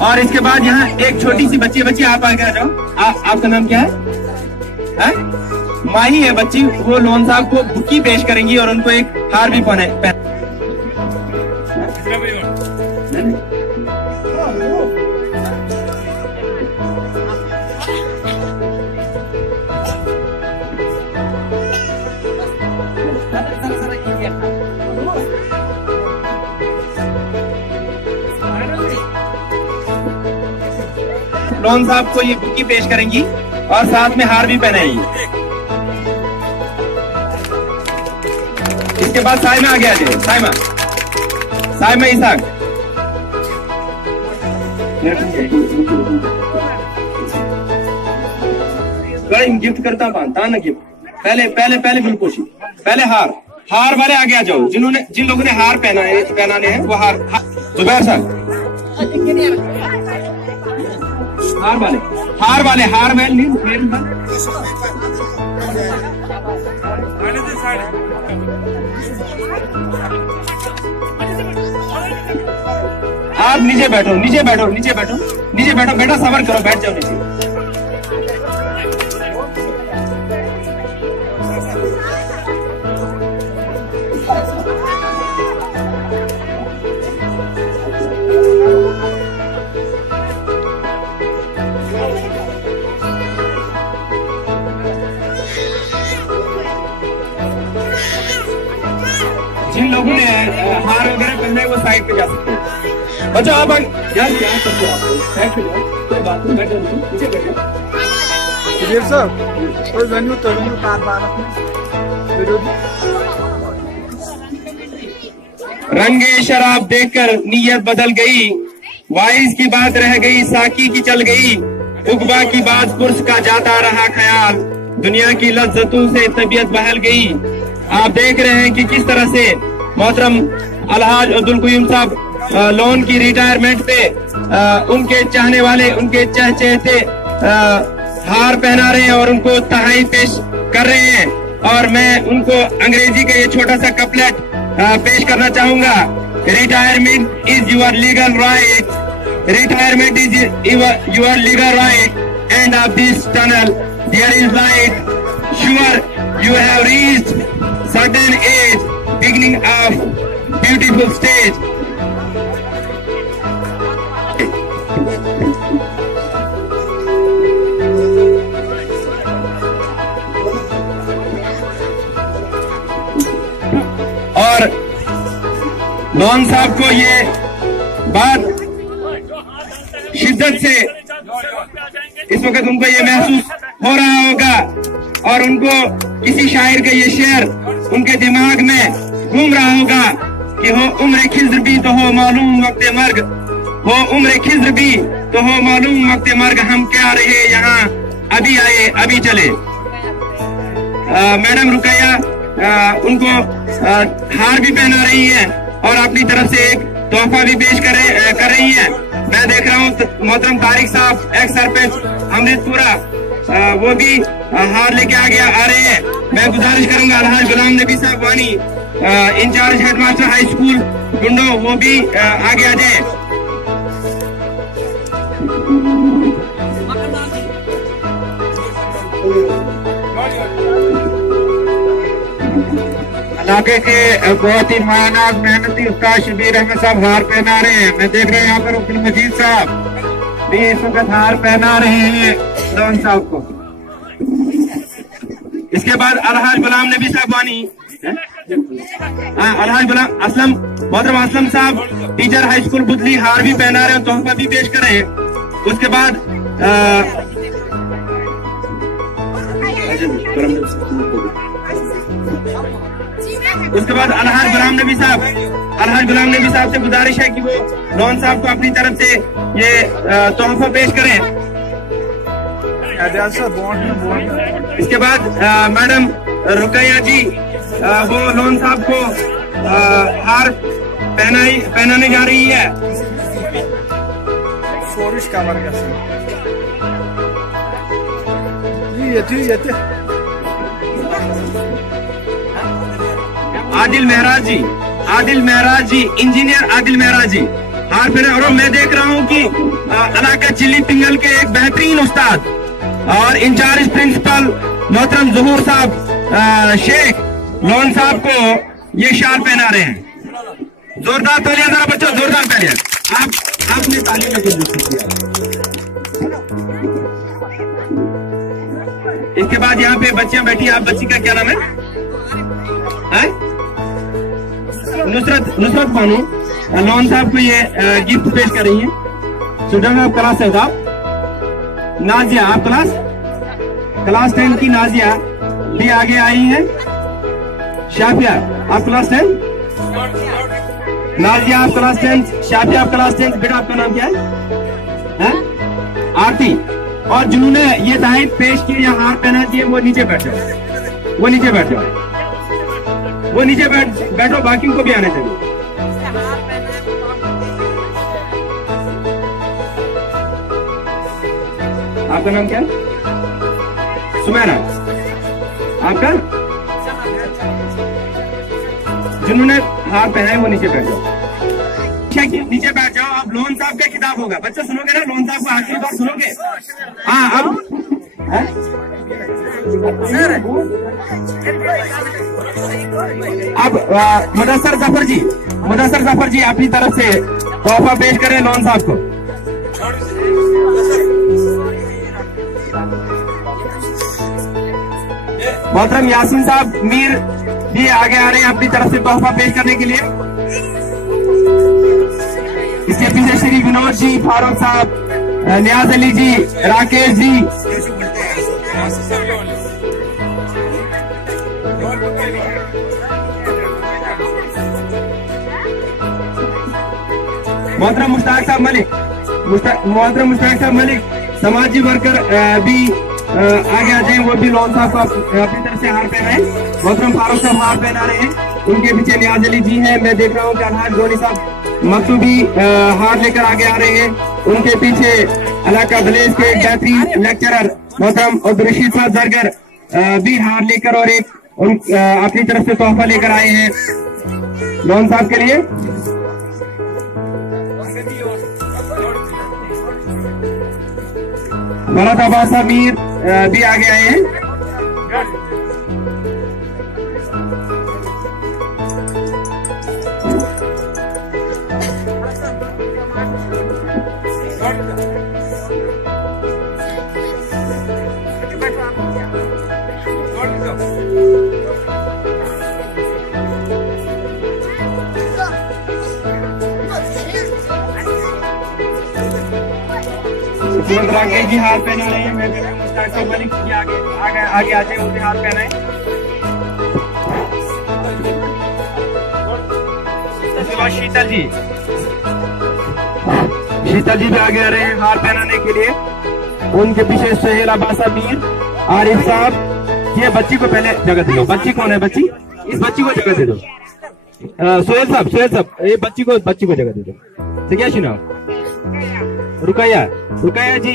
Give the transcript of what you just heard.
और इसके बाद यहाँ एक छोटी सी बच्ची आप आगे आ जाओ। आपका नाम क्या है? माही है बच्ची, वो लोन साहब को बुकी पेश करेंगी और उनको एक हार भी पहने। लोन साहब को ये बुकी पेश करेंगी और साथ में हार भी पहनाएंगी। इसके बाद साइमा आगे आ जाए। साइमा इसाक, गिफ्ट करता पाता ना गिफ्ट। पहले गुलपोशी, पहले हार वाले आगे आ जाओ। जिन लोगों ने हार पहनाने हैं वो हार। जुबैर साहब, हार वाले आप नीचे बैठो बेटा, सबर करो, बैठ जाओ नीचे। जिन लोगों ने हार वगैरह पहने वो साइड पे जा सकते हैं। बच्चों आप यार क्या करते हो, आप साइड पे जाओ, कोई बात नहीं, बैठ जाओ नीचे बैठ जाओ। सर कोई वेन्यू रंगे शराब देखकर नीयत बदल गई, वाइज की बात रह गई, साकी की चल गई, उकबा की बात पुरुष का जाता रहा ख्याल, दुनिया की लज्जतों से तबीयत बहल गई। आप देख रहे हैं कि किस तरह से मोहतरम अलहाज अब्दुल कयूम साहब लोन की रिटायरमेंट पे उनके चाहने वाले, उनके चहचहते हार पहना रहे हैं और उनको तहाई पेश कर रहे हैं। और मैं उनको अंग्रेजी का ये छोटा सा कपलेट पेश करना चाहूंगा। Retirement is your legal right, retirement is your legal right, end of this tunnel there is light, sure you have reached certain age, beginning of beautiful stage. और लोन साहब को ये बात शिद्दत से इस वक्त उनको ये महसूस हो रहा होगा और उनको किसी शायर का ये शेर उनके दिमाग में घूम रहा होगा कि हो उम्र खिज्र भी तो हो मालूम वक्त मर्ग, हो उम्र खिज्र भी तो हो मालूम वक्त मर्ग, हम क्या रहे यहाँ अभी आए अभी चले। मैडम रुकैया उनको हार भी पहना रही है और अपनी तरफ से एक तोहफा भी पेश कर रही है। मैं देख रहा हूँ मोहतरम तारिक साहब एक्स सरपंच अमृतपुरा, वो भी हार लेके आ रहे हैं। मैं गुजारिश करूंगा अलहाज गुलाम नबी साहब वानी इंचार्ज हेडमास्टर हाई स्कूल गुंडो, वो भी आगे आ जाए। इलाके के बहुत ही मायनाज मेहनती उस्ताद शबीर अहमद साहब हार पहना रहे हैं। मैं देख रहे हैं यहाँ पर अब्दुल मजीद साहब भी इस वक्त हार पहना रहे हैं लोन साहब को। इसके बाद अलहाज गुलाम नबी साहब वानी, अलहाज गुलाम असलम मोहतरम असलम साहब टीचर हाई स्कूल बुदली हार भी पहना रहे हैं, तोहफा भी पेश कर रहे हैं। उसके बाद अलहाज गुलाम नबी साहब से गुजारिश है कि वो लोन साहब को अपनी तरफ से ये तोहफा पेश करें। इसके बाद मैडम रुकैया जी वो लोन साहब को हार पहनाने जा रही है। आदिल महराज जी, इंजीनियर आदिल महराज जी हार पहना। और मैं देख रहा हूँ कि इलाका चिल्ली पिंगल के एक बेहतरीन उस्ताद और इंचार्ज प्रिंसिपल मोहतरम ज़हूर साहब शेख लोन साहब को ये शाल पहना रहे हैं। जोरदार तालियां जरा बच्चों, जोरदार तालियां। आपने तालियों में किया। इसके बाद यहाँ पे बच्चियां बैठी। आप बच्ची का क्या नाम है? नुसरत बानो लोन साहब को ये गिफ्ट पेश कर रही है। स्टूडेंट ऑफ क्लास है साहब। नाजिया, आप क्लास 10 की नाजिया भी आगे आई है। शाफिया, आप क्लास 10? नाजिया आप क्लास 10, शाफिया आप क्लास 10। बेटा आपका नाम क्या है? आरती। और जिन्होंने ये दाहिद पेश किए या हार पहना दिए वो नीचे बैठ जाओ, वो नीचे बैठ जाओ, वो नीचे बैठो। बाकी को भी आने चाहिए। आपका नाम क्या है? सुमैना। आपका? जिन्होंने हार पहना है वो नीचे बैठ जाओ। नीचे बैठ जाओ। अब लोन साहब का खिताब होगा। बच्चे सुनोगे ना? लोन साहब को आखिरी बार सुनोगे? हाँ। अब मुदस्सर जफर जी अपनी तरफ से तोहफा पेश करें लोन साहब को। मोहतरम यासीन साहब मीर भी आगे आ रहे हैं अपनी तरफ से तोहफा पेश करने के लिए। इसके पीछे श्री विनोद जी, फारूक साहब, नियाज अली जी, राकेश जी। मोहतरम मुश्ताक साहब मलिक समाजी वर्कर भी आगे आ जाए। वो भी लोन साहब को अपनी तरफ से हार पहनाए। मोहतरम फारूक साहब हार पहना रहे हैं। उनके पीछे नियाज अली जी हैं। मैं देख रहा हूँ कि अलहाज गोनी साहब मकतूबी हार लेकर आगे आ रहे हैं। उनके पीछे इलाका विलेज के एक बेहतरीन लेक्चरर मोहतरम अब्दुलरशीद साहब जरगर भी हार लेकर और एक अपनी तरफ से तोहफा लेकर आए हैं लोन साहब के लिए। फरहत अब्बास मीर भी आगे आए हैं। राकेश जी हार पहना रहे हैं। मैं मुश्ताक साहब मलिक जी आगे आ जाए, उनके हार पहनाए। उसके बाद शीतल जी भी आगे आ रहे हैं हार पहनाने के लिए। उनके पीछे सुहेल अब्बास मीर, आरिफ साहब। ये बच्ची को पहले जगह दे दो। बच्ची कौन है? बच्ची, इस बच्ची को जगह दे दो। सुहेल साहब ये बच्ची को जगह दे दो। क्या सुना? रुकैया जी